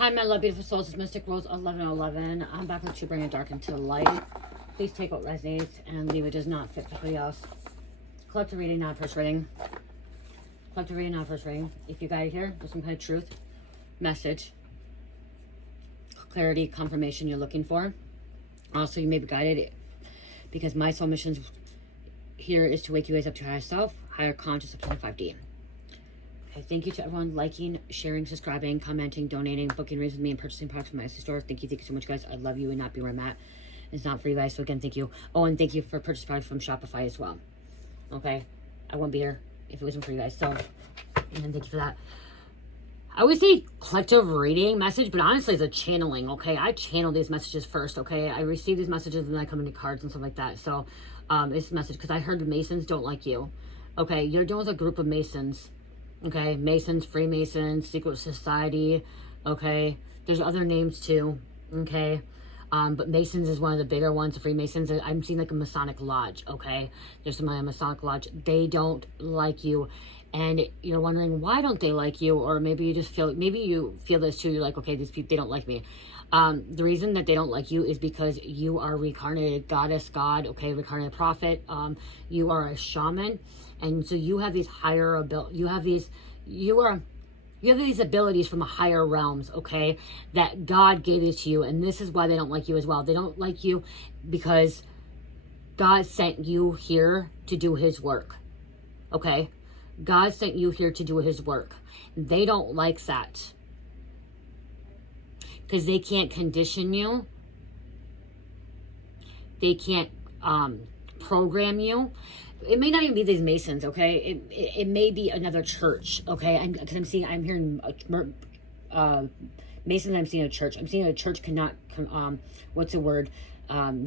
Hi, my love, beautiful souls. It's Mystic Rose 1111. I'm back with you, bringing dark into the light. Please take what resonates and leave what does not fit for somebody else. Collective reading, not first reading. Collective reading, not first reading. If you guys here, there's some kind of truth, message, clarity, confirmation you're looking for. Also, you may be guided because my soul mission here is to wake you guys up to higher self, higher conscious, up to 5D. Okay, thank you to everyone liking, sharing, subscribing, commenting, donating, booking reads with me, and purchasing products from my Etsy store. Thank you so much, guys. I love you and not be where I'm at. It's not for you guys. So again, thank you. Oh, and thank you for purchasing products from Shopify as well. Okay, I wouldn't be here if it wasn't for you guys. So, and thank you for that. I always say collective reading message, but honestly, it's a channeling. Okay, I channel these messages first. Okay, I receive these messages and then I come into cards and stuff like that. So, it's a message because I heard the Masons don't like you. Okay, you're dealing with a group of Masons. Okay, Masons, Freemasons, Secret Society, okay, there's other names too, okay, but Masons is one of the bigger ones. The Freemasons, I'm seeing like a Masonic Lodge, okay, there's some Masonic Lodge. They don't like you, and you're wondering, why don't they like you? Or maybe you just feel, maybe you feel this too, you're like, okay, these people, they don't like me. The reason that they don't like you is because you are reincarnated goddess, God, okay, reincarnated prophet, you are a shaman, and so you have these higher abilities, you have these abilities from the higher realms, okay, that God gave it to you, and this is why they don't like you as well. They don't like you because God sent you here to do his work, okay? God sent you here to do his work. They don't like that because they can't condition you. They can't program you. It may not even be these Masons, okay? It may be another church, okay? Because I'm hearing Masons. I'm seeing a church. I'm seeing a church cannot. What's the word? Someone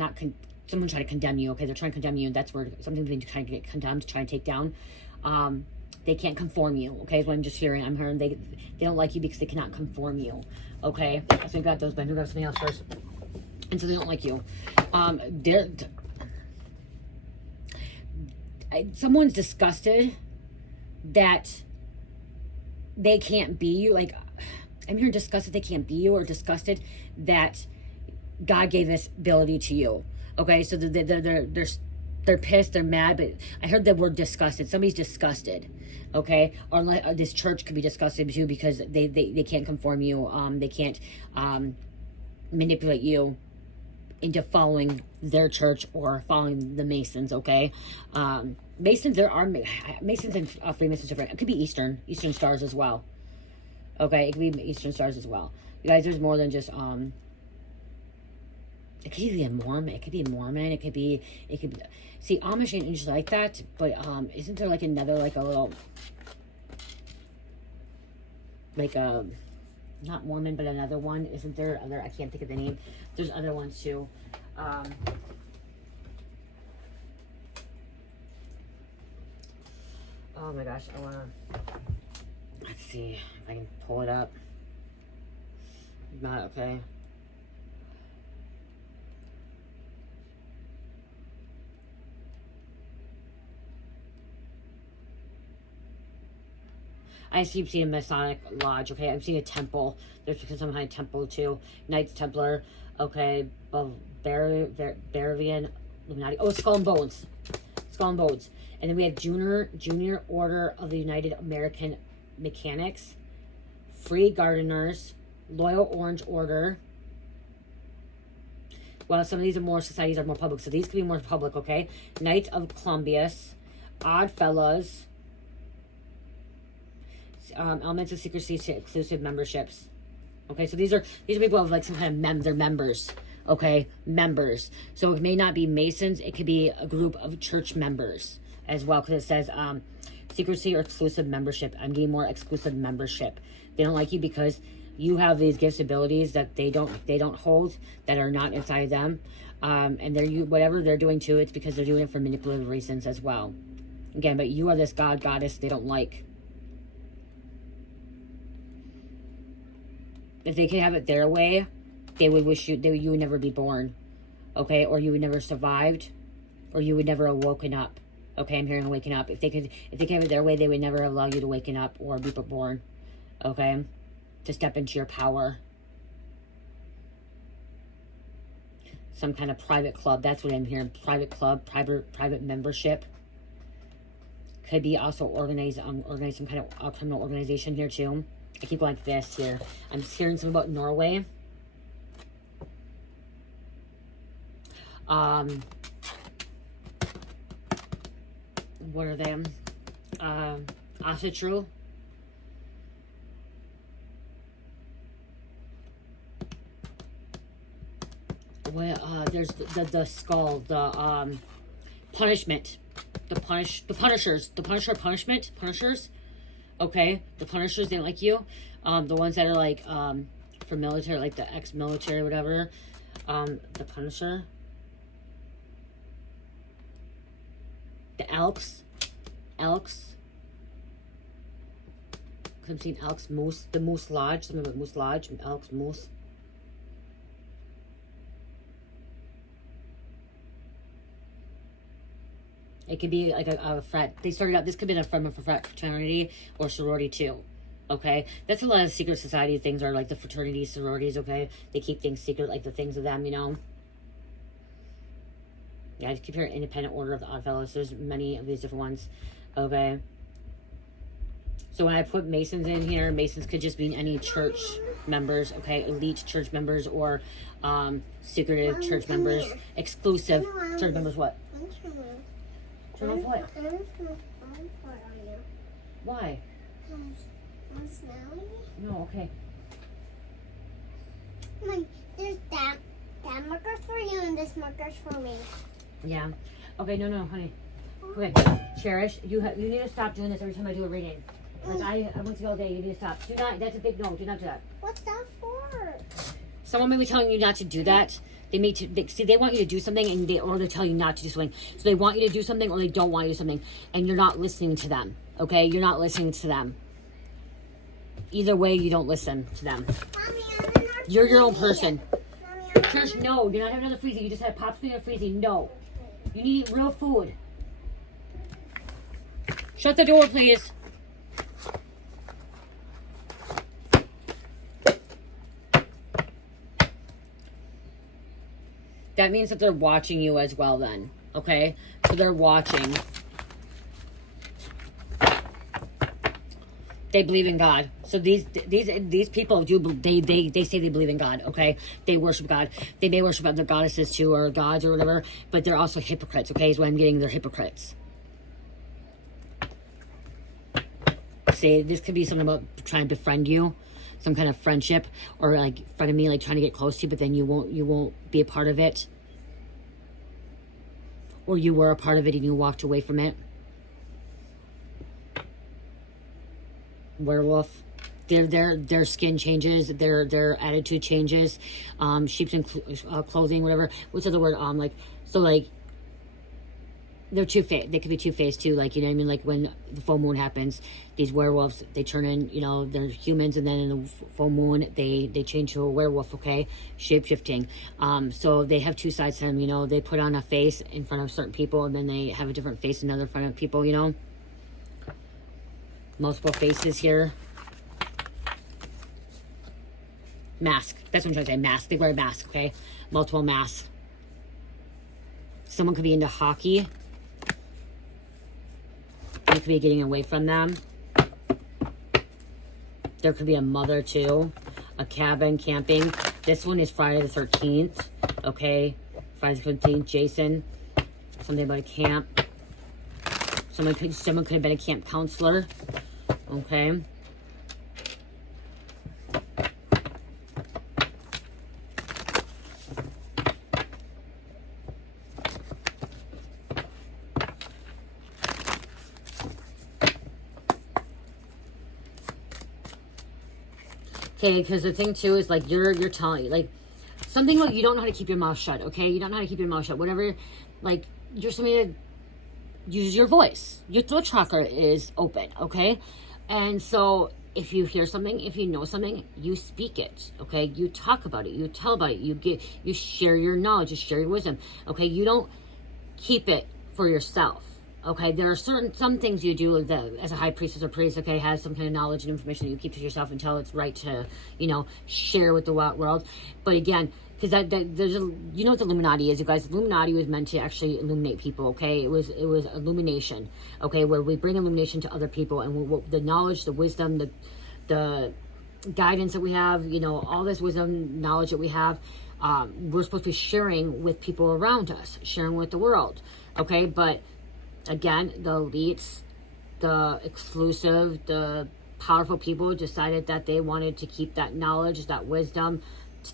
trying to condemn you. Okay, they're trying to condemn you, and that's where something's being trying to get condemned, to try and take down. They can't conform you. Okay, is what I'm just hearing. I'm hearing they don't like you because they cannot conform you. Okay, so we got those, but we got something else first, and so they don't like you. Someone's disgusted that they can't be you. Like, I'm hearing disgusted they can't be you, or disgusted that God gave this ability to you. Okay, so they're pissed, they're mad, but I heard the word disgusted. Somebody's disgusted, okay? Or this church could be disgusted too because they can't conform you. They can't manipulate you into following their church or following the Masons, okay? Masons, there are Masons and Freemasons different. It could be Eastern Stars as well. Okay, it could be Eastern Stars as well. You guys, there's more than just it could be a Mormon. It could be Mormon. It could be. See, Amish ain't usually like that, but isn't there like another, like a little, like a, not Mormon, but another one? Isn't there other? I can't think of the name. There's other ones too. Oh my gosh, I wanna. Let's see if I can pull it up. Not okay. I keep seeing a Masonic Lodge, okay? I'm seeing a temple. There's some kind of temple too. Knights Templar, okay. Bavarian Illuminati. Oh, Skull and Bones. Skull and Bones. And then we have Junior Order of the United American Mechanics. Free Gardeners. Loyal Orange Order. Well, some of these are more, societies are more public. So these could be more public, okay? Knights of Columbus. Odd Fellows. Elements of secrecy to exclusive memberships. Okay, so these are people who have like some kind of they're members. Okay, members. So it may not be Masons. It could be a group of church members as well, because it says secrecy or exclusive membership. I'm getting more exclusive membership. They don't like you because you have these gifts, abilities that they don't hold, that are not inside them, and whatever they're doing too. It's because they're doing it for manipulative reasons as well. Again, but you are this god, goddess they don't like. If they could have it their way, they would wish you would never be born, okay? Or you would never survived, or you would never have woken up. Okay, I'm hearing waking up. If they could have it their way, they would never allow you to waken up or be born, okay? To step into your power, some kind of private club. That's what I'm hearing. Private club, private membership. Could be also organize some kind of criminal organization here too. I keep going like this here. I'm hearing something about Norway. What are they? Asatru. Well, there's the skull, the punishment, the punishers, punishers. Okay, the punishers, they don't like you. The ones that are like for military, like the ex-military, whatever. The punisher. The Elks. I'm seeing Elks, Moose, the Moose Lodge, something about Moose Lodge, Elks, Moose. It could be like a frat. They started out, this could be from a fraternity or sorority too. Okay? That's a lot of secret society things are like the fraternities, sororities, okay? They keep things secret, like the things of them, you know? Yeah, I just keep hearing independent order of the Oddfellows. There's many of these different ones. Okay? So when I put Masons in here, Masons could just mean any church members, okay? Elite church members or secretive church members. Exclusive church members, what? Turn off what? Why? I'm smelly. No, okay. There's that marker for you and this marker's for me. Yeah. Okay, no, honey. Okay, Cherish, you need to stop doing this every time I do a reading. Like I went to go all day, you need to stop. Do not, that's a big no, do not do that. What's that for? Someone may be telling you not to do that. They want you to do something or they tell you not to do something. So they want you to do something or they don't want you to do something. And you're not listening to them. Okay? You're not listening to them. Either way, you don't listen to them. Mommy, You're your own person. Mommy, Church, no. You're not having another freezy. You just had pops in a freezy. No. You need real food. Shut the door, please. That means that they're watching you as well then. Okay? So they're watching. They believe in God. So these people do, they say they believe in God, okay? They worship God. They may worship other goddesses too, or gods or whatever, but they're also hypocrites, okay? Is what I'm getting. They're hypocrites. Say, this could be something about trying to befriend you. Some kind of friendship, or like frenemy, like trying to get close to you, but then you won't be a part of it. Or you were a part of it and you walked away from it. Werewolf, their skin changes, their attitude changes, sheep's in clothing, whatever. What's the other word? Like they're two-faced. They could be two-faced too. Like, you know what I mean? Like when the full moon happens, these werewolves, they turn in, you know, they're humans, and then in the full moon, they change to a werewolf, okay? Shape-shifting. So they have two sides to them, you know. They put on a face in front of certain people, and then they have a different face in other front of people, you know. Multiple faces here. Mask. That's what I'm trying to say. Mask. They wear a mask, okay? Multiple masks. Someone could be into hockey. You could be getting away from them. There could be a mother too. A cabin, camping. This one is Friday the 13th. Okay. Friday the 13th. Jason. Something about a camp. Someone could have been a camp counselor. Okay. Okay, because the thing too is like you're telling, like something like you don't know how to keep your mouth shut. Okay, you don't know how to keep your mouth shut. Whatever, like you're somebody that uses your voice. Your throat chakra is open. Okay, and so if you hear something, if you know something, you speak it. Okay, you talk about it. You tell about it. You share your knowledge. You share your wisdom. Okay, you don't keep it for yourself. Okay, there are some things you do that as a high priestess or priest, okay, has some kind of knowledge and information that you keep to yourself until it's right to, you know, share with the world. But again, because there's a, you know what the Illuminati is, you guys. The Illuminati was meant to actually illuminate people, okay? It was illumination, okay, where we bring illumination to other people, and the knowledge, the wisdom, the guidance that we have, you know, all this wisdom, knowledge that we have, we're supposed to be sharing with people around us, sharing with the world, okay? But again, the elites, the exclusive, the powerful people decided that they wanted to keep that knowledge, that wisdom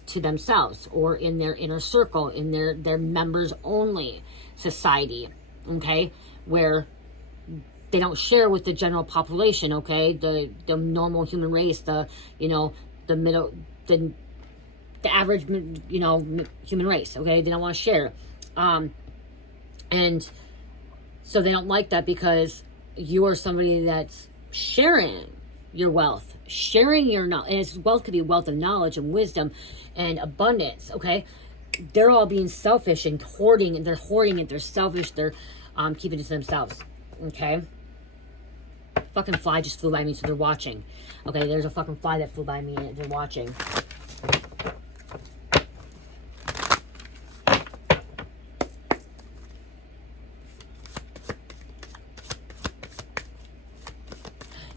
to themselves, or in their inner circle, in their members only society, okay, where they don't share with the general population, okay, the normal human race, the, you know, the middle, the average, you know, human race, okay? They don't want to share, and so they don't like that, because you are somebody that's sharing your wealth, sharing your knowledge. And it's, wealth could be wealth of knowledge and wisdom and abundance, okay? They're all being selfish and hoarding, and they're hoarding it. They're selfish. They're keeping it to themselves, okay? Fucking fly just flew by me, so they're watching. Okay, there's a fucking fly that flew by me, and they're watching.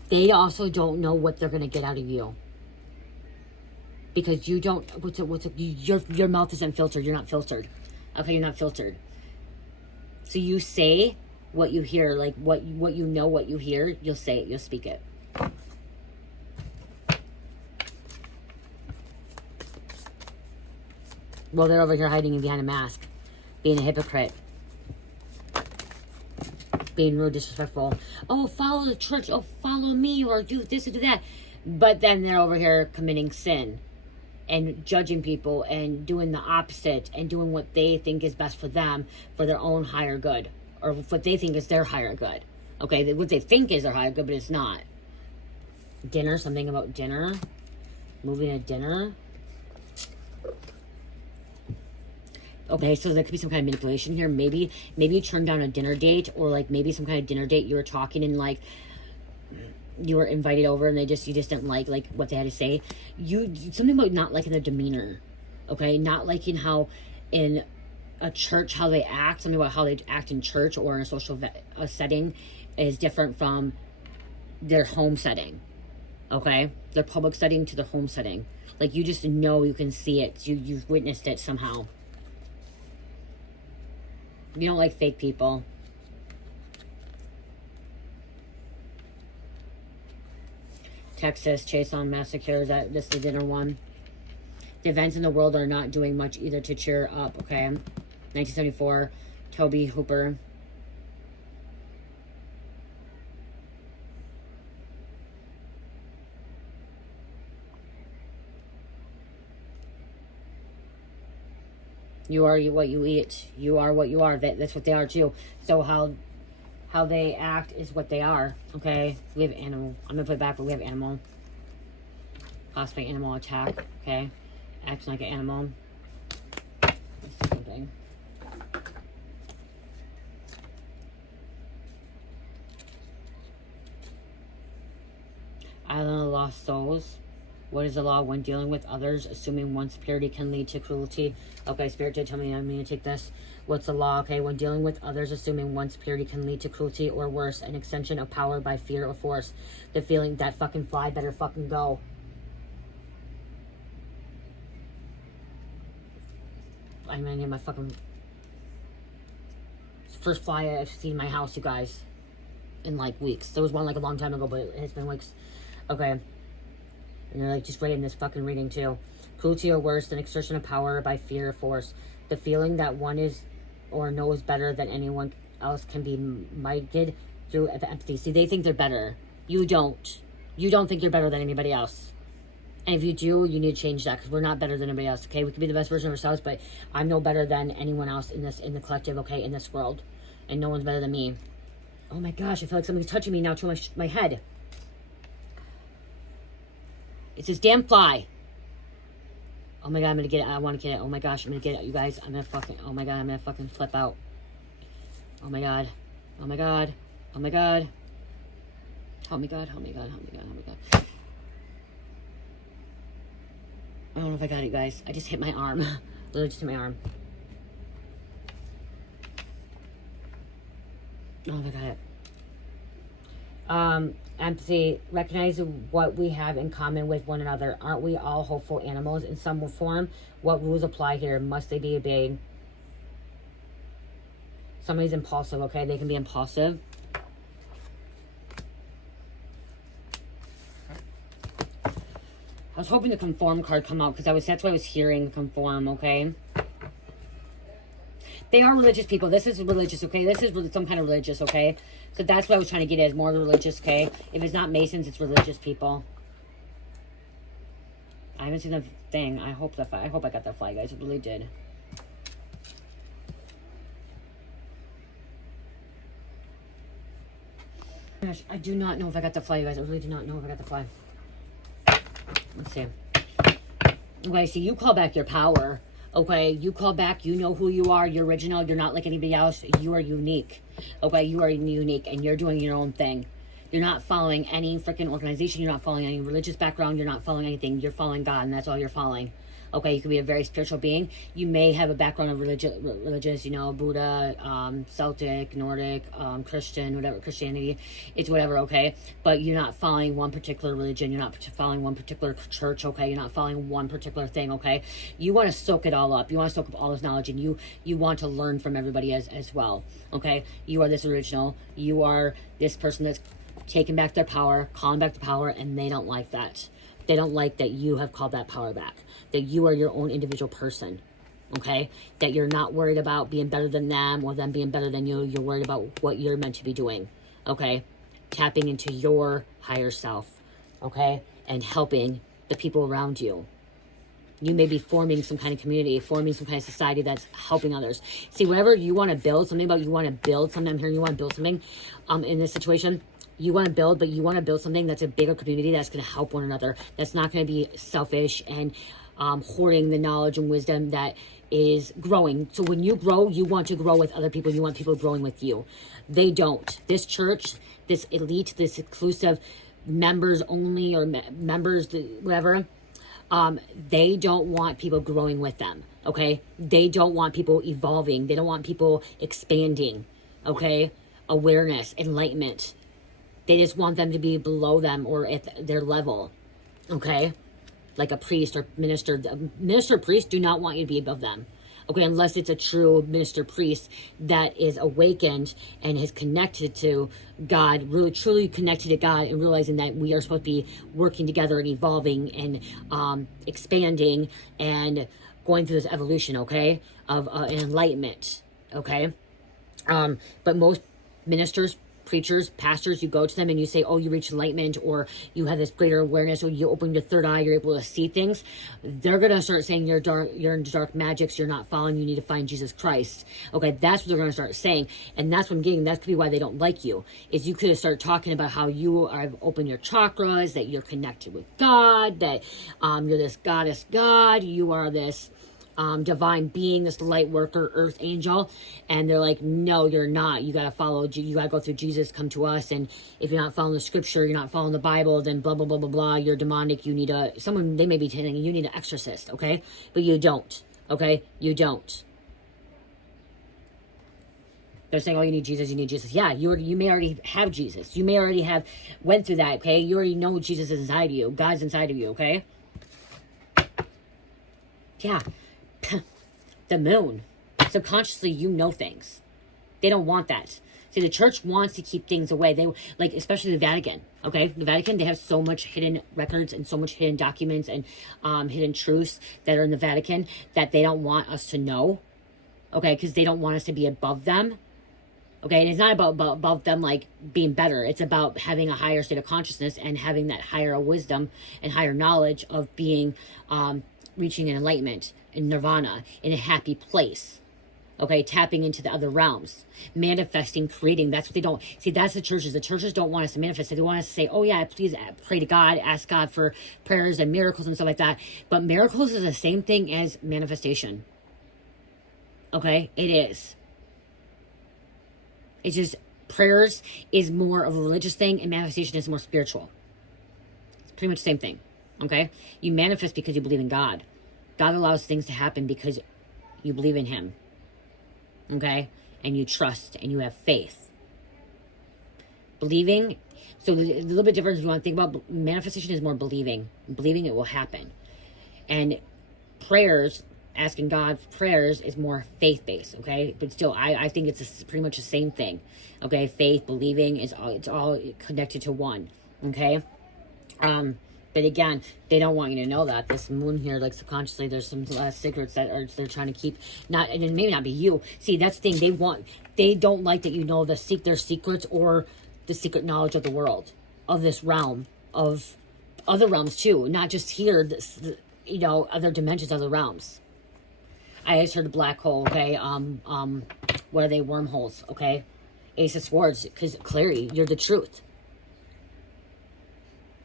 They also don't know what they're going to get out of you. Because you don't, your mouth isn't filtered. You're not filtered. Okay, you're not filtered. So you say what you hear, like what you know, what you hear, you'll say it, you'll speak it. Well, they're over here hiding behind a mask, being a hypocrite, being rude, disrespectful. Oh, follow the church. Oh, follow me, or do this or do that. But then they're over here committing sin and judging people and doing the opposite and doing what they think is best for them, for their own higher good, or what they think is their higher good. Okay, what they think is their higher good, but it's not. Dinner, something about dinner, moving to dinner. Okay, so there could be some kind of manipulation here. Maybe you turned down a dinner date, or like maybe some kind of dinner date. You were talking and like you were invited over, and you just didn't like what they had to say. Something about not liking their demeanor. Okay, not liking how in a church how they act. Something about how they act in church or in a social setting is different from their home setting. Okay, their public setting to their home setting. Like you just know, you can see it. You've witnessed it somehow. You don't like fake people. Texas, Chason massacre. This is the dinner one. The events in the world are not doing much either to cheer up. Okay. 1974. Toby Hooper. You are what you eat. You are what you are. That's what they are too. So how they act is what they are. Okay. We have animal. I'm gonna put it back, but we have animal. Possibly animal attack. Okay. Acts like an animal. Let's see something. Island of Lost Souls. What is the law when dealing with others, assuming one's purity can lead to cruelty? Okay, Spirit did tell me I'm going to take this. What's the law? Okay, when dealing with others, assuming one's purity can lead to cruelty, or worse, an extension of power by fear or force. The feeling that fucking fly better fucking go. I'm going to get my fucking first fly I've seen in my house, you guys, in like weeks. There was one like a long time ago, but it's been weeks. Okay. And they're like just right in this fucking reading too. Cruelty or worse, an exertion of power by fear or force. The feeling that one is or knows better than anyone else can be minded through empathy. See, they think they're better. You don't. You don't think you're better than anybody else. And if you do, you need to change that, because we're not better than anybody else. Okay, we could be the best version of ourselves, but I'm no better than anyone else in the collective. Okay, in this world, and no one's better than me. Oh my gosh, I feel like somebody's touching me now to my head. It's this damn fly. Oh my god, I'm gonna get it. I want to get it. Oh my gosh, I'm gonna get it, you guys. I'm gonna fucking, oh my god, I'm gonna fucking flip out. Oh my god. Oh my god. Oh my god. Oh my god, oh my god, oh my god, oh my god. I don't know if I got it, guys. I just hit my arm. Religious in my arm. Oh, I got it. Empathy. Recognize what we have in common with one another. Aren't we all hopeful animals in some form? What rules apply here? Must they be obeyed? Somebody's impulsive, okay? They can be impulsive. I was hoping the conform card come out because that's what I was hearing, conform, okay? They are religious people. This is religious, okay? This is some kind of religious, okay? So that's what I was trying to get at, is more religious, okay? If it's not Masons, it's religious people. I haven't seen the thing. I hope I got that flag, guys. I really did. Gosh, I do not know if I got the flag, guys. I really do not know if I got the flag. Let's see. Okay, so you call back your power. Okay, you call back, you know who you are, you're original, you're not like anybody else, you are unique. Okay, you are unique and you're doing your own thing. You're not following any freaking organization, you're not following any religious background, you're not following anything, you're following God and that's all you're following. Okay, you could be a very spiritual being. You may have a background of religious, you know, Buddha, Celtic, Nordic, Christian, whatever, Christianity. It's whatever, okay? But you're not following one particular religion. You're not following one particular church, okay? You're not following one particular thing, okay? You want to soak it all up. You want to soak up all this knowledge, and you want to learn from everybody as well, okay? You are this original. You are this person that's taking back their power, calling back the power, and they don't like that. They don't like that you have called that power back, that you are your own individual person, okay? That you're not worried about being better than them or them being better than you. You're worried about what you're meant to be doing, okay? Tapping into your higher self, okay? And helping the people around you. You may be forming some kind of community, forming some kind of society that's helping others. See, whatever you want to build, something about you want to build something, I'm hearing you want to build something in this situation. You want to build, but you want to build something that's a bigger community that's going to help one another. That's not going to be selfish and hoarding the knowledge and wisdom that is growing. So when you grow, you want to grow with other people. You want people growing with you. They don't. This church, this elite, this exclusive members only or members, whatever, they don't want people growing with them, okay? They don't want people evolving. They don't want people expanding, okay? Awareness, enlightenment. They just want them to be below them or at their level, okay? Like a priest or minister. Minister or priest do not want you to be above them, okay? Unless it's a true minister priest that is awakened and is connected to God, really truly connected to God, and realizing that we are supposed to be working together and evolving and expanding and going through this evolution, okay? Of enlightenment, okay? But most ministers, preachers, pastors, you go to them and you say, oh, you reach enlightenment, or you have this greater awareness, or you open your third eye, you're able to see things. They're going to start saying you're into dark magics, you're not following, you need to find Jesus Christ. Okay, that's what they're going to start saying. And that's what I'm getting. That could be why they don't like you, is you could start talking about how you have opened your chakras, that you're connected with God, that you're this goddess God, you are this divine being, this light worker, earth angel. And they're like, no, you're not. You got to follow, you got to go through Jesus, come to us. And if you're not following the scripture, you're not following the Bible, then blah, blah, blah, blah, blah. You're demonic. You need they may be telling you need an exorcist, okay? But you don't, okay? You don't. They're saying, oh, you need Jesus, you need Jesus. Yeah, you may already have Jesus. You may already have went through that, okay? You already know Jesus is inside of you. God's inside of you, okay? Yeah. The moon. Subconsciously, you know things. They don't want that. See, the church wants to keep things away. They like, especially the Vatican. Okay, the Vatican, they have so much hidden records and so much hidden documents and hidden truths that are in the Vatican that they don't want us to know. Okay, because they don't want us to be above them. Okay, and it's not about above them like being better. It's about having a higher state of consciousness and having that higher wisdom and higher knowledge of being reaching an enlightenment in nirvana, in a happy place. Okay, tapping into the other realms, manifesting, creating. That's what they don't see. That's the churches. The churches don't want us to manifest. They want us to say, oh yeah, please pray to God, ask God for prayers and miracles and stuff like that. But miracles is the same thing as manifestation. Okay, it is. It's just prayers is more of a religious thing and manifestation is more spiritual. It's pretty much the same thing. Okay, you manifest because you believe in God. God allows things to happen because You believe in him. Okay? And you trust and you have faith. Believing, so a little bit different if you want to think about manifestation is more believing. Believing it will happen. And prayers, asking God for prayers is more faith-based, okay? But still, I think it's pretty much the same thing, okay? Faith, believing, it's all connected to one, okay? But again, they don't want you to know that. This moon here, like subconsciously, there's some secrets that they're trying to keep. Not, and it may not be you. See, that's the thing. They don't like that you know their secrets or the secret knowledge of the world, of this realm, of other realms too. Not just here, you know, other dimensions, other realms. I just heard a black hole, okay? What are they? Wormholes, okay? Ace of Swords, because clearly, you're the truth.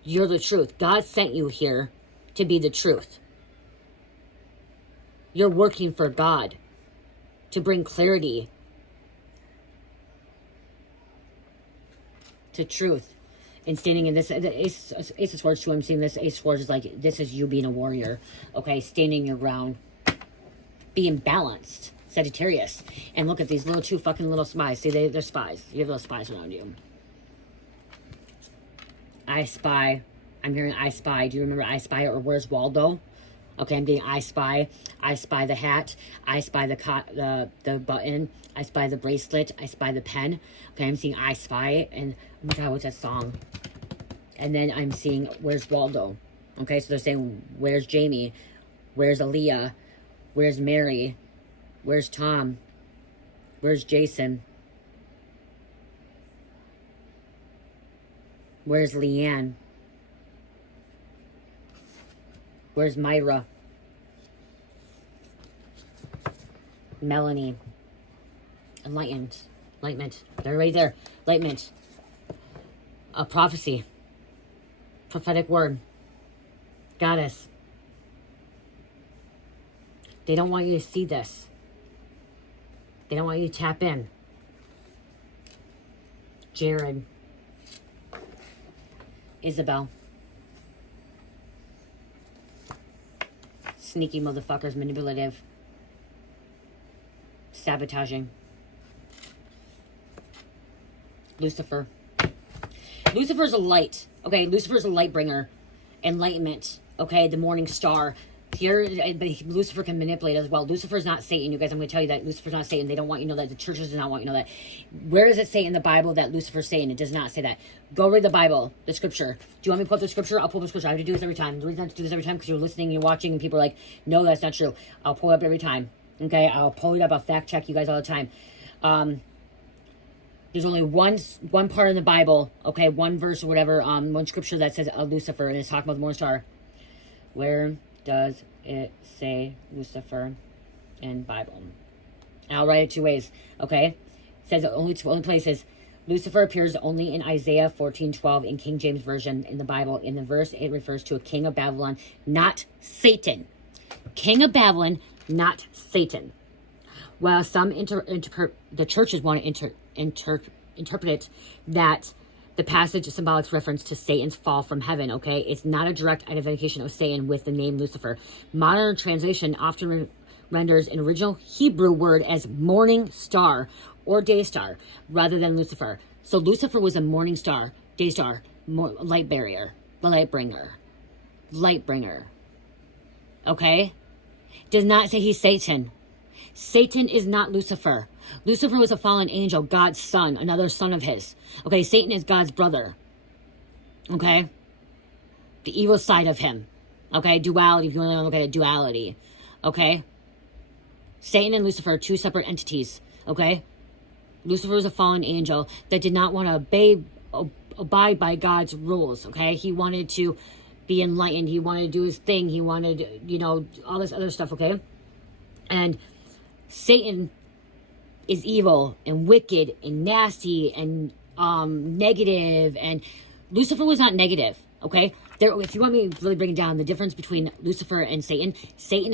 You're the truth. God sent you here to be the truth. You're working for God to bring clarity to truth. And standing in this, Ace of Swords too, I'm seeing this Ace of Swords is like, this is you being a warrior, okay? Standing your ground, being balanced. Sagittarius. And look at these little two fucking little spies. See, they're spies. You have little spies around you. I spy. I'm hearing I spy. Do you remember I spy or Where's Waldo? Okay, I'm getting I spy. I spy the hat. I spy the button. I spy the bracelet. I spy the pen. Okay, I'm seeing I spy. And oh my God, what's that song? And then I'm seeing Where's Waldo? Okay, so they're saying where's Jamie? Where's Aaliyah? Where's Mary? Where's Tom? Where's Jason? Where's Leanne? Where's Myra? Melanie. Enlightenment. They're right there. Enlightenment. A prophecy. Prophetic word. Goddess. They don't want you to see this. They don't want you to tap in. Jared. Isabel. Sneaky motherfuckers, manipulative. Sabotaging. Lucifer. Lucifer's a light. Okay, Lucifer's a light bringer. Enlightenment. Okay, the morning star. Here, but Lucifer can manipulate as well. Lucifer's not Satan, you guys. I'm going to tell you that Lucifer's not Satan. They don't want you to know that. The churches do not want you to know that. Where does it say in the Bible that Lucifer's Satan? It does not say that. Go read the Bible, the scripture. Do you want me to pull up the scripture? I'll pull up the scripture. I have to do this every time. The reason I have to do this every time because you're listening, you're watching, and people are like, no, that's not true. I'll pull it up every time. Okay, I'll pull it up. I'll fact check you guys all the time. There's only one part in the Bible, okay, one verse or whatever, one scripture that says Lucifer, and it's talking about the morning star. Where does it say Lucifer in Bible? I'll write it two ways, okay? It says only places. Lucifer appears only in Isaiah 14:12 in King James Version in the Bible. In the verse, it refers to a king of Babylon, not Satan. King of Babylon, not Satan. While some the churches want to interpret it that the passage is symbolic reference to Satan's fall from heaven, okay? It's not a direct identification of Satan with the name Lucifer. Modern translation often renders an original Hebrew word as morning star or day star rather than Lucifer. So Lucifer was a morning star, day star, light barrier, the light bringer. Okay? Does not say he's Satan. Satan is not Lucifer. Lucifer was a fallen angel, God's son, another son of his. Okay, Satan is God's brother. Okay? The evil side of him. Okay, duality, if you want to look at it, duality. Okay? Satan and Lucifer are two separate entities. Okay? Lucifer was a fallen angel that did not want to abide by God's rules. Okay? He wanted to be enlightened. He wanted to do his thing. He wanted, all this other stuff. Okay? And Satan is evil and wicked and nasty and negative, and Lucifer was not negative, okay? If you want me to really bring down the difference between Lucifer and Satan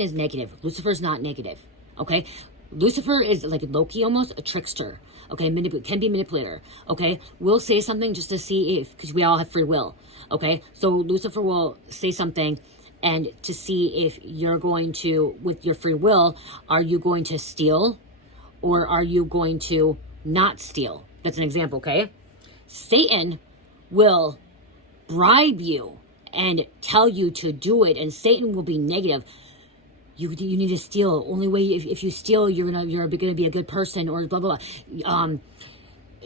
is negative. Lucifer's not negative, okay? Lucifer is like Loki almost, a trickster, okay? Can be manipulator, okay? Will say something just to see if, because we all have free will, okay? So Lucifer will say something and to see if you're going to, with your free will, are you going to steal or are you going to not steal? That's an example, okay? Satan will bribe you and tell you to do it, and Satan will be negative. You need to steal. Only way, if you steal, you're gonna be a good person, or blah blah blah.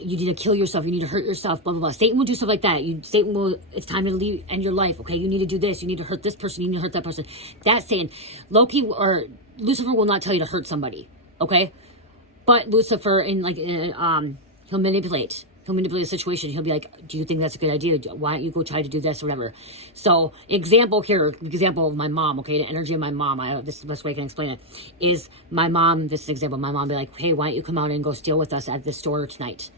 You need to kill yourself. You need to hurt yourself. Blah blah blah. Satan will do stuff like that. Satan will. It's time to end your life. Okay, you need to do this. You need to hurt this person. You need to hurt that person. That's Satan. Loki or Lucifer will not tell you to hurt somebody. Okay, but Lucifer he'll manipulate. He'll manipulate the situation. He'll be like, do you think that's a good idea? Why don't you go try to do this or whatever? So, example of my mom, okay? The energy of my mom, this is the best way I can explain it, is my mom, this is an example, my mom be like, hey, why don't you come out and go steal with us at this store tonight?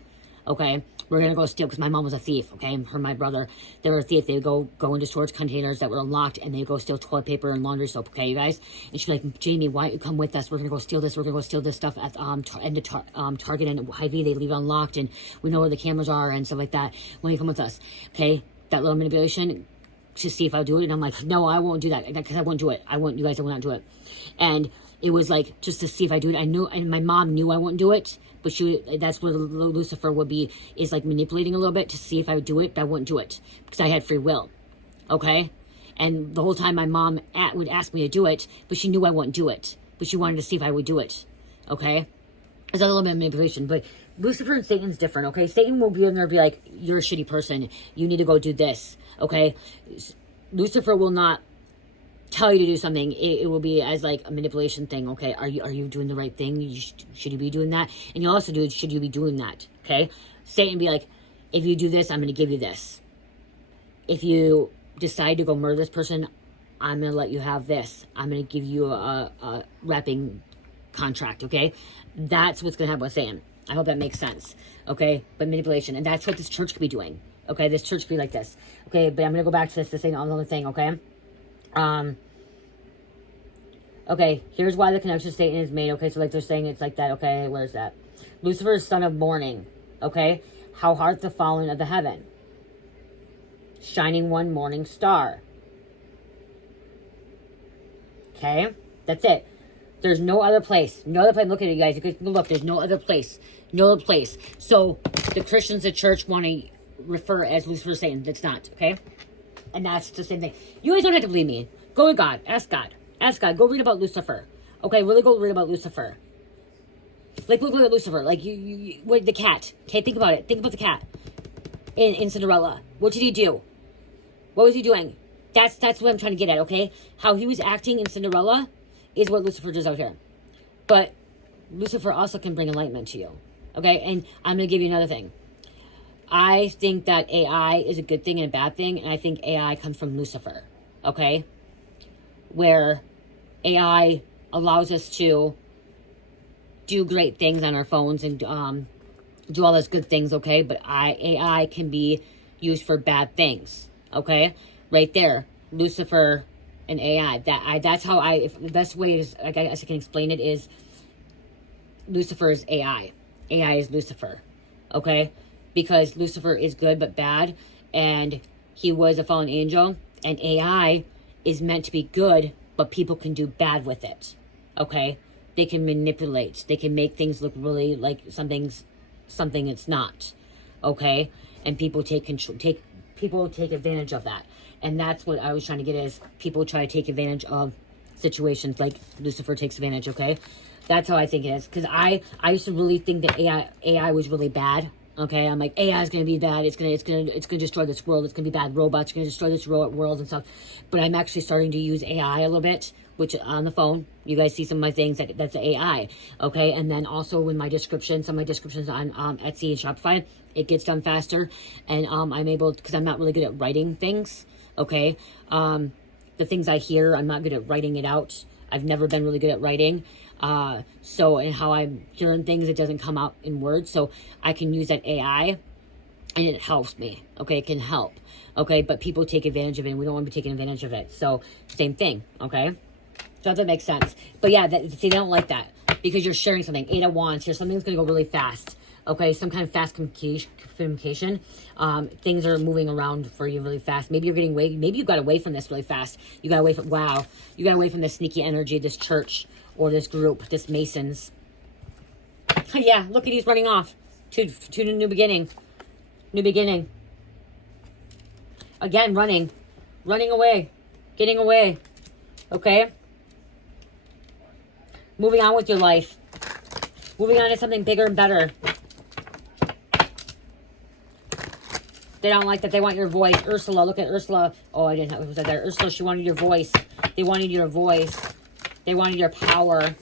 Okay, we're going to go steal, because my mom was a thief, okay? Her and my brother, they were a thief. They would go into storage containers that were unlocked, and they'd go steal toilet paper and laundry soap, okay, you guys? And she'd be like, Jamie, why don't you come with us? We're going to go steal this. We're going to go steal this stuff at Target and Hy-Vee. They leave it unlocked, and we know where the cameras are and stuff like that. Why don't you come with us? Okay, that little manipulation to see if I'll do it. And I'm like, no, I won't do that, because I won't do it. I will not do it. And it was like, just to see if I do it. I knew, and my mom knew I wouldn't do it, but that's where Lucifer would be, is like manipulating a little bit to see if I would do it, but I wouldn't do it because I had free will. Okay? And the whole time my mom would ask me to do it, but she knew I wouldn't do it, but she wanted to see if I would do it. Okay? There's a little bit of manipulation, but Lucifer and Satan's different. Okay? Satan will be in there and be like, you're a shitty person. You need to go do this. Okay? Lucifer will not tell you to do something. It will be as like a manipulation thing. Okay, are you doing the right thing? Should you be doing that? And you also do, should you be doing that? Okay, Satan be like, if you do this, I'm going to give you this. If you decide to go murder this person, I'm going to let you have this. I'm going to give you a wrapping contract. Okay, that's what's going to happen with Satan. I hope that makes sense. Okay, but manipulation, and that's what this church could be doing. Okay, this church could be like this. Okay, but I'm going to go back to this thing, another thing. Okay. Okay, here's why the connection to Satan is made. Okay, so like they're saying it's like that. Okay, where's that? Lucifer is son of morning. Okay, how art the fallen of the heaven, shining one morning star. Okay, that's it. There's no other place. No other place. Look at it, you guys. You can look. There's no other place. No other place. So the Christians, the church, want to refer as Lucifer, Satan. It's not. Okay. And that's the same thing. You guys don't have to believe me. Go to God. Ask God. Ask God. Go read about Lucifer. Okay, really go read about Lucifer. Like, look at Lucifer. Like, what, the cat. Okay, think about it. Think about the cat in Cinderella. What did he do? What was he doing? That's what I'm trying to get at, okay? How he was acting in Cinderella is what Lucifer does out here. But Lucifer also can bring enlightenment to you. Okay, and I'm going to give you another thing. I think that AI is a good thing and a bad thing, and I think AI comes from Lucifer, okay? Where AI allows us to do great things on our phones and do all those good things, okay? But AI can be used for bad things, okay? Right there, Lucifer and AI. That's how the best way is, I guess I can explain it, is Lucifer is AI. AI is Lucifer, okay? Because Lucifer is good but bad, and he was a fallen angel, and AI is meant to be good, but people can do bad with it, okay? They can manipulate. They can make things look really like something it's not, okay? And people take advantage of that. And that's what I was trying to get, is people try to take advantage of situations like Lucifer takes advantage, okay? That's how I think it is. Because I used to really think that AI was really bad. Okay, I'm like, AI is gonna be bad. It's gonna destroy this world. It's gonna be bad. Robots are gonna destroy this world and stuff. But I'm actually starting to use AI a little bit, which on the phone, you guys see some of my things that's AI. Okay, and then also in my description, some of my descriptions on Etsy and Shopify, it gets done faster, and I'm able, because I'm not really good at writing things. Okay, the things I hear, I'm not good at writing it out. I've never been really good at writing. So, and how I'm hearing things, it doesn't come out in words. So I can use that AI, and it helps me. Okay, it can help. Okay, but people take advantage of it, and we don't want to be taking advantage of it. So same thing. Okay, so that makes sense. But yeah, see, they don't like that, because you're sharing something. 8 of Wands here, something's gonna go really fast. Okay, some kind of fast communication. Things are moving around for you really fast. Maybe you're getting away. Maybe you got away from this really fast. You got away from, wow. You got away from this sneaky energy, this church or this group, this Masons. Yeah, look at he's running off to a new beginning. New beginning. Again, running away, getting away. Okay? Moving on with your life. Moving on to something bigger and better. They don't like that. They want your voice. Ursula, look at Ursula. Oh, I didn't have, was that there? Ursula, she wanted your voice. They wanted your voice. They wanted your power.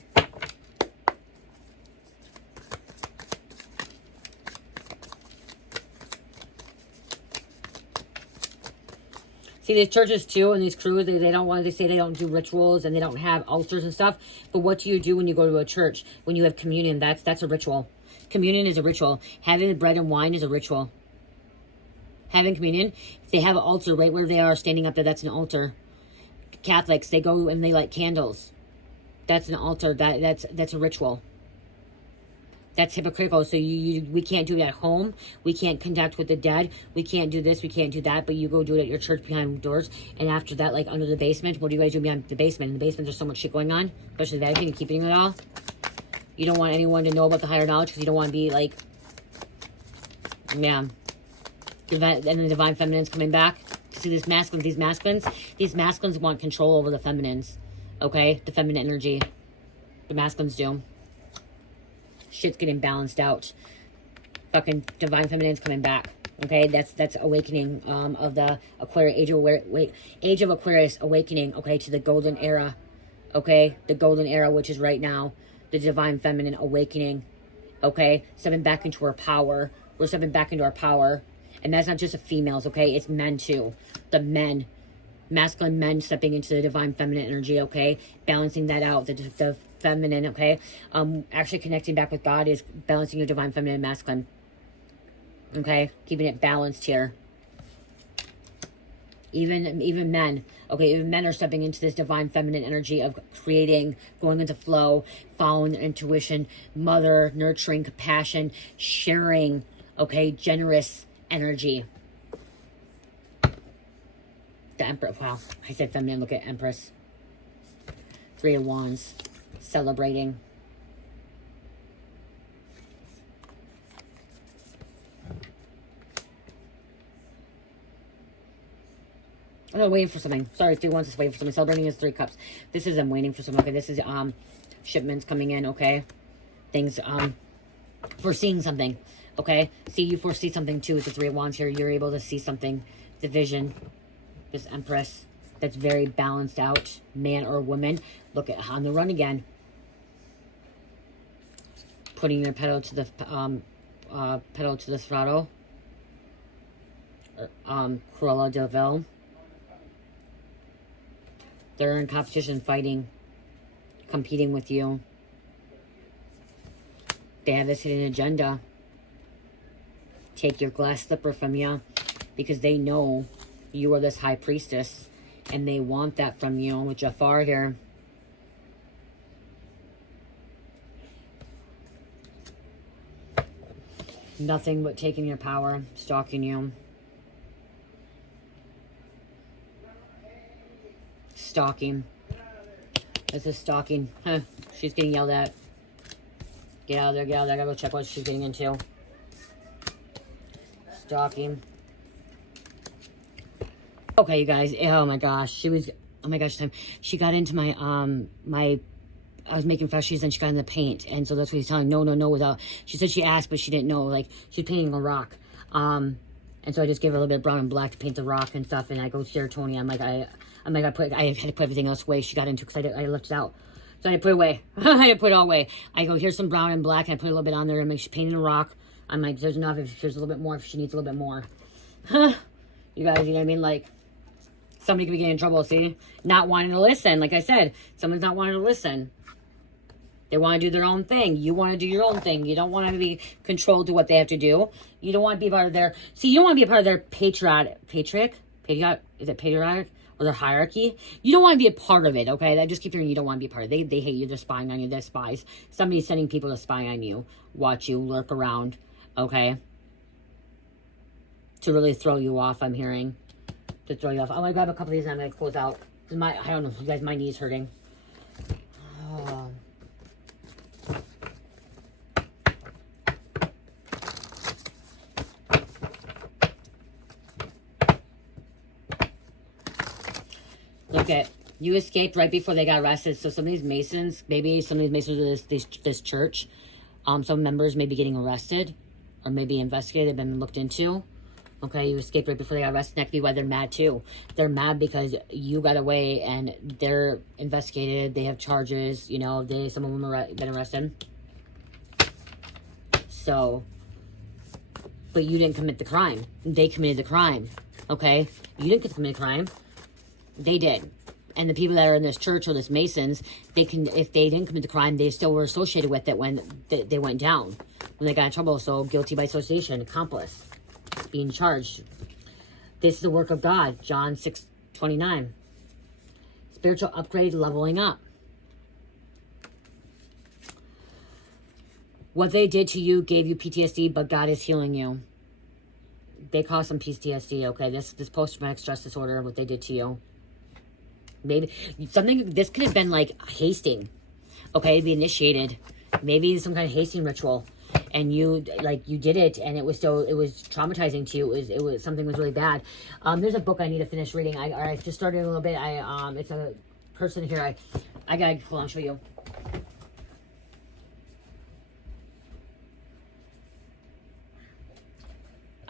See, these churches too, and these crews, they don't want, they say they don't do rituals and they don't have altars and stuff. But what do you do when you go to a church? When you have communion, that's a ritual. Communion is a ritual. Having the bread and wine is a ritual. Having communion, if they have an altar right where they are standing up there, that's an altar. Catholics, they go and they light candles. That's an altar. That's a ritual. That's hypocritical. So we can't do it at home. We can't contact with the dead. We can't do this. We can't do that. But you go do it at your church behind doors. And after that, like under the basement, what do you guys do behind the basement? In the basement, there's so much shit going on. Especially the Vatican, you're keeping it all. You don't want anyone to know about the higher knowledge because you don't want to be like, yeah. And the divine feminines coming back. See these masculines want control over the feminines. Okay? The feminine energy. The masculines do. Shit's getting balanced out. Fucking divine feminine's coming back. Okay? That's awakening of the Aquarius age of Aquarius awakening, okay, to the golden era. Okay? The golden era, which is right now. The divine feminine awakening. Okay? Stepping back into her power. We're stepping back into our power. And that's not just the females, okay? It's men too. The men. Masculine men stepping into the divine feminine energy, okay? Balancing that out. The feminine, okay? Actually connecting back with God is balancing your divine feminine and masculine. Okay? Keeping it balanced here. Even men. Okay, even men are stepping into this divine feminine energy of creating, going into flow, following their intuition, mother, nurturing, compassion, sharing, okay? Generous energy. The Emperor, wow, I said feminine, look at Empress. 3 of Wands, celebrating. Oh, waiting for something. Sorry, 3 Wands is waiting for something. Celebrating is 3 Cups. This is I'm waiting for something. Okay, this is shipments coming in, okay? Things, foreseeing something. Okay, see, you foresee something too with the 3 of Wands here. You're able to see something, the vision, this Empress that's very balanced out, man or woman. Look at on the run again. Putting their pedal to the throttle. Cruella de Vil. They're in competition, fighting, competing with you. They have this hidden agenda. Take your glass slipper from you because they know you are this high priestess and they want that from you with Jafar here. Nothing but taking your power, stalking you. Stalking. This is stalking. Huh. She's getting yelled at. Get out of there, get out of there. I gotta go check what she's getting into. Stalking. Okay, you guys. Oh my gosh. She was, oh my gosh, she got into my, I was making freshies and she got in the paint. And so that's what he's telling, no, without, she said she asked, but she didn't know, like, she's painting a rock. And so I just gave her a little bit of brown and black to paint the rock and stuff. And I go, here, Tony, I had to put everything else away she got into because I left it out. So I had to put it away. I had to put it all away. I go, here's some brown and black, and I put a little bit on there, and she's painting a rock. I'm like, there's enough. If there's a little bit more, if she needs a little bit more. You guys, you know what I mean? Like, somebody could be getting in trouble, see? Not wanting to listen. Like I said, someone's not wanting to listen. They want to do their own thing. You want to do your own thing. You don't want to be controlled to what they have to do. You don't want to be part of their... See, you don't want to be a part of their patriotic... Is it patriotic? Or their hierarchy. You don't want to be a part of it, okay? I just keep hearing you don't want to be a part of it. They hate you. They're spying on you. They're spies. Somebody's sending people to spy on you. Watch you. Lurk around. okay? To really throw you off, I'm hearing. To throw you off. I'm going to grab a couple of these and I'm going to close out. I don't know, you guys, my knee's hurting. Oh. Look at, you escaped right before they got arrested. So some of these Masons, maybe some of these Masons of this church, some members may be getting arrested or maybe investigated, been looked into. Okay, you escaped right before they got arrested. That could be why they're mad too. They're mad because you got away and they're investigated. They have charges. You know, some of them have been arrested. So, but you didn't commit the crime. They committed the crime. Okay, you didn't commit the crime. They did. And the people that are in this church or this Masons, they can, if they didn't commit the crime, they still were associated with it when they went down, when they got in trouble. So guilty by association, accomplice, being charged. This is the work of God, John 6:29. Spiritual upgrade, leveling up. What they did to you gave you PTSD, but God is healing you. They caused some PTSD, okay? This post-traumatic stress disorder, what they did to you. Maybe something, this could have been like hasting, okay, to be initiated. Maybe some kind of hasting ritual, and you did it, and it was traumatizing to you. It was something was really bad. There's a book I need to finish reading. I just started a little bit. It's a person here. I gotta hold on, show you.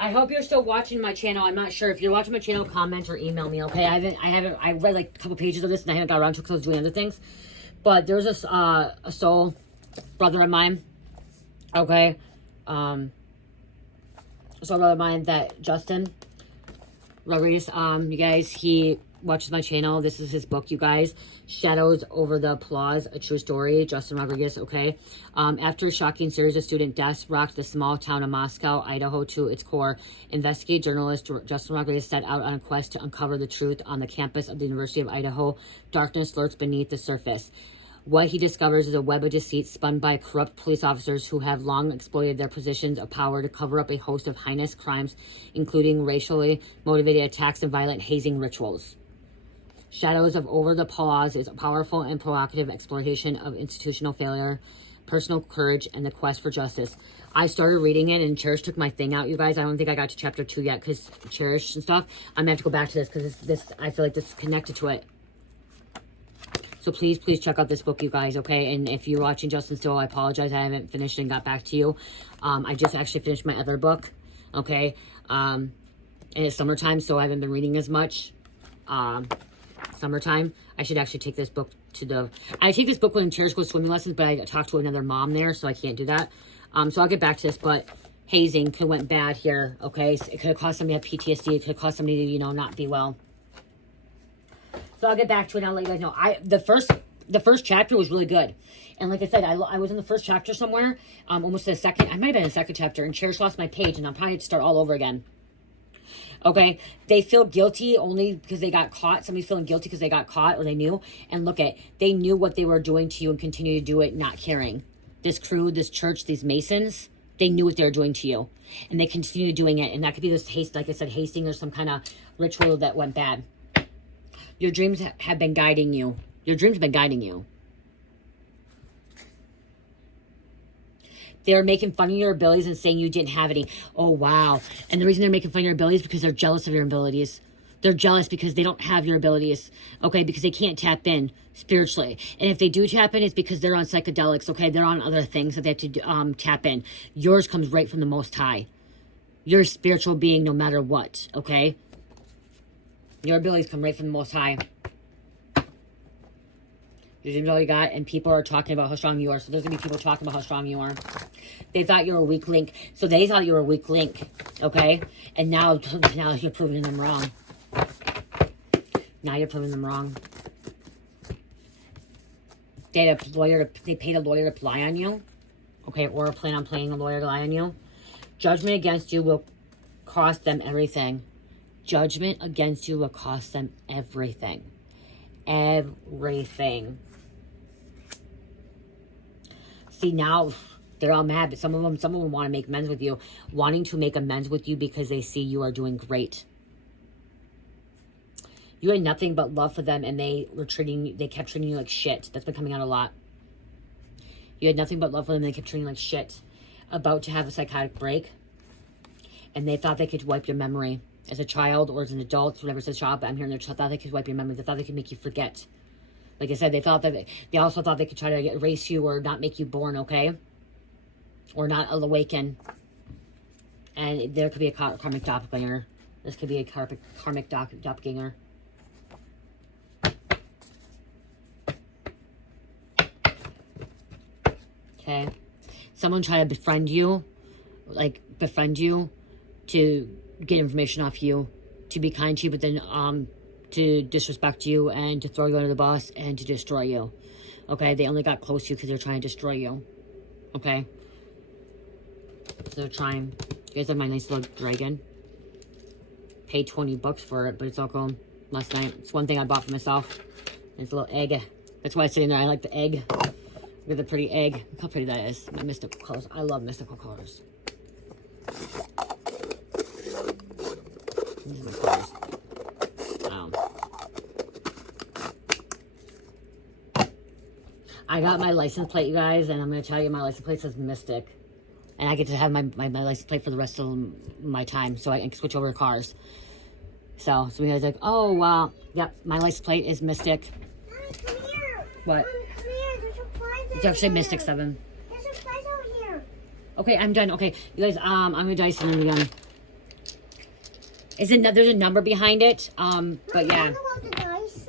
I hope you're still watching my channel. I'm not sure. If you're watching my channel, comment or email me, okay? I read like a couple pages of this and I haven't got around to it because I was doing other things. But there's a soul brother of mine, okay? Soul brother of mine, that Justin Rodriguez, you guys, he watches my channel. This is his book, you guys. Shadows Over the Applause, A True Story, Justin Rodriguez, okay? After a shocking series of student deaths rocked the small town of Moscow, Idaho to its core, investigative journalist Justin Rodriguez set out on a quest to uncover the truth on the campus of the University of Idaho. Darkness lurks beneath the surface. What he discovers is a web of deceit spun by corrupt police officers who have long exploited their positions of power to cover up a host of heinous crimes, including racially motivated attacks and violent hazing rituals. Shadows of Over the Applause is a powerful and provocative exploration of institutional failure, personal courage, and the quest for justice. I started reading it and Cherish took my thing out, you guys. I don't think I got to chapter 2 yet because Cherish and stuff. I'm going to have to go back to this because this I feel like this is connected to it. So please check out this book, you guys, okay? And if you're watching Justin still, I apologize. I haven't finished and got back to you. I just actually finished my other book, okay? And it's summertime, so I haven't been reading as much. Summertime. I should actually take this book to I take this book when Cherish goes swimming lessons, but I talked to another mom there, so I can't do that. So I'll get back to this, but hazing could have went bad here, okay? So it could have caused somebody to have PTSD. It could have caused somebody to, not be well. So I'll get back to it and I'll let you guys know. The first chapter was really good. And like I said, I was in the first chapter somewhere, almost the second. I might have been in the second chapter, and Cherish lost my page, and I'll probably have to start all over again. Okay, they feel guilty only because they got caught. Somebody's feeling guilty because they got caught or they knew. And look they knew what they were doing to you and continue to do it, not caring. This crew, this church, these Masons, they knew what they were doing to you. And they continue doing it. And that could be this haste, like I said, hasting or some kind of ritual that went bad. Your dreams have been guiding you. Your dreams have been guiding you. They're making fun of your abilities and saying you didn't have any. Oh, wow. And the reason they're making fun of your abilities is because they're jealous of your abilities. They're jealous because they don't have your abilities, okay? Because they can't tap in spiritually. And if they do tap in, it's because they're on psychedelics, okay? They're on other things that they have to tap in. Yours comes right from the Most High. You're a spiritual being no matter what, okay? Your abilities come right from the Most High. Your dreams all you got, and people are talking about how strong you are. So there's going to be people talking about how strong you are. They thought you were a weak link. So they thought you were a weak link, okay? And now you're proving them wrong. Now you're proving them wrong. They paid a lawyer to lie on you, okay? Or plan on paying a lawyer to lie on you. Judgment against you will cost them everything. Judgment against you will cost them everything. Everything. See, now They're all mad, but some of them want to make amends with you, wanting to make amends with you because they see you are doing great. You had nothing but love for them, and they kept treating you like shit. That's been coming out a lot. You had nothing but love for them, and they kept treating you like shit. About to have a psychotic break, and they thought they could wipe your memory as a child or as an adult, whatever says child, but I'm hearing they thought they could wipe your memory. They thought they could make you forget. Like I said, they also thought they could try to erase you or not make you born, okay? Or not awaken. And there could be a karmic doppelganger. This could be a karmic doppelganger. Okay. Someone tried to befriend you to get information off you, to be kind to you, but then to disrespect you and to throw you under the bus and to destroy you. Okay, they only got close to you because they're trying to destroy you. Okay, so they're trying. You guys have my nice little dragon. Paid $20 for it, but it's all gone last night. It's one thing I bought for myself. It's a little egg. That's why it's sitting there. I like the egg. Look at the pretty egg. Look how pretty that is. My mystical colors. I love mystical colors. These are my colors. I got my license plate, you guys, and I'm going to tell you my license plate says Mystic. And I get to have my license plate for the rest of my time, so I can switch over to cars. So you guys are like, oh, wow. Yep, my license plate is Mystic. Mommy, come here. What? Come here. There's a prize It's actually Mystic 7. There's a prize out here. Okay, I'm done. Okay, you guys, I'm going to dice it again. There's a number behind it, but yeah. Mommy, I the dice.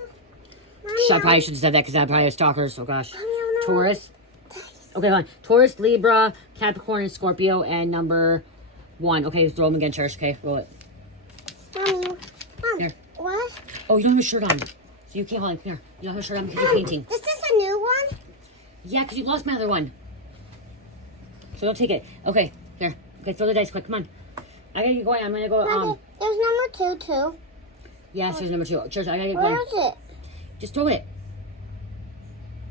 I probably should have said that because I probably have stalkers. Oh gosh. Mommy, I don't know. Taurus. Okay, hold on. Taurus, Libra, Capricorn, and Scorpio, and number 1. Okay, throw them again, Cherish. Okay, roll it. Mommy, Mom, Here. what? Oh, you don't have your shirt on. So you can't hold it. Here. You don't have your shirt on because you're painting. Is this a new one? Yeah, because you lost my other one. So don't take it. Okay, here. Okay, throw the dice quick. Come on. I gotta get going. I'm gonna go, Mommy, there's number 2 too. Yes, here's number 2. Cherish, I gotta get Where going. is it? Just throw it.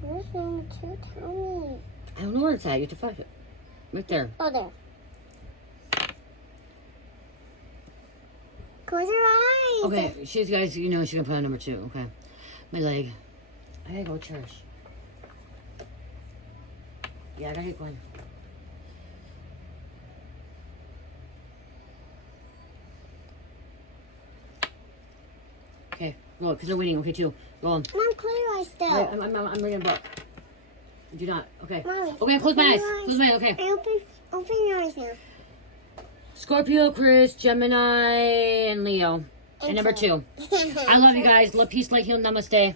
Where's number 2? Tell me. I don't know where it's at. You have to find it. Right there. Oh, there. Close your eyes. Okay, she's guys, you know she's gonna put on number 2. Okay. My leg. I gotta go, Cherish. Yeah, I gotta get going. Okay, roll it, because they're winning. Okay, 2. Roll them. Mom, close your eyes still. I'm reading a book. Do not. Okay. Mommy, Okay, close my eyes. your eyes. Close my eyes. Okay. Open your eyes now. Scorpio, Aquarius, Gemini, and Leo. And number 2. I love you guys. Love, peace, light, heal, namaste.